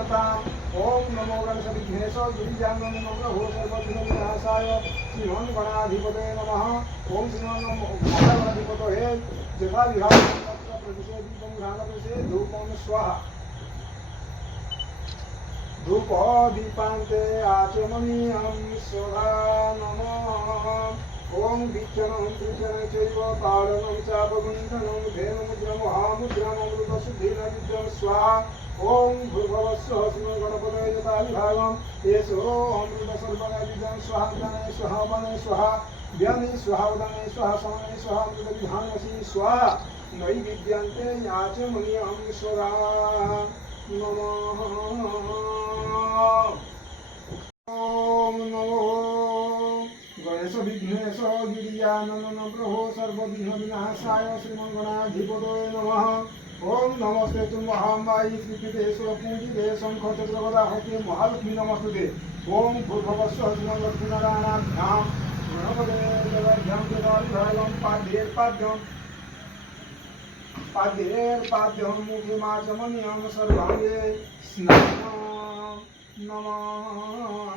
ओम नमो गणेश गिरिजानन नमः हो सर्वविघ्नविनाशाय श्रीमन् गणाधिपते नमः। ओम श्रीमन् गणाधिपतये जथा विहार प्रविशे दीपं घ्राणप्रविशे धूपं स्वाहा धूप दीपान्ते आचमनीयं स्वाहा नमः। ओम वीक्षणं त्रिक्षणं चैव ताडनं चापगुण्ठनं धेनुमुद्रमहामुद्रममृतशुद्धिनविद्यं स्वाहा। ओम भूर्भुवस्सुः श्रीमन् गणपतये यथा विभागं येषो अमृत सर्वनविद्यं स्वाहा ज्ञाने स्वाहा मने स्वाहा व्यानि स्वाहा उदने स्वाहा समने स्वाहा अमृतविधानमसि स्वाहा नैवेद्यन्ते याचमनीयं स्वाहा नमः। ओम नमो गणेश विघ्नेश गिरिजानन प्रभो सर्वविघ्नविनाशाय श्रीमन् गणाधिपतये नमः। ओम नमस्ते तुम्हाम्बाई श्रीकृते सुरपूजिते शंखचक्रगदाहते महालक्ष्मी नमस्ते। ओम भूर्भुवस्सुः श्रीमन् लक्ष्मीनारायणाभ्यां गणपते जलाभ्यां जलाभिभागं पाद्येर्पाद्यं मुखिमाचमनीयं सर्वाङ्गे स्नानं नमः।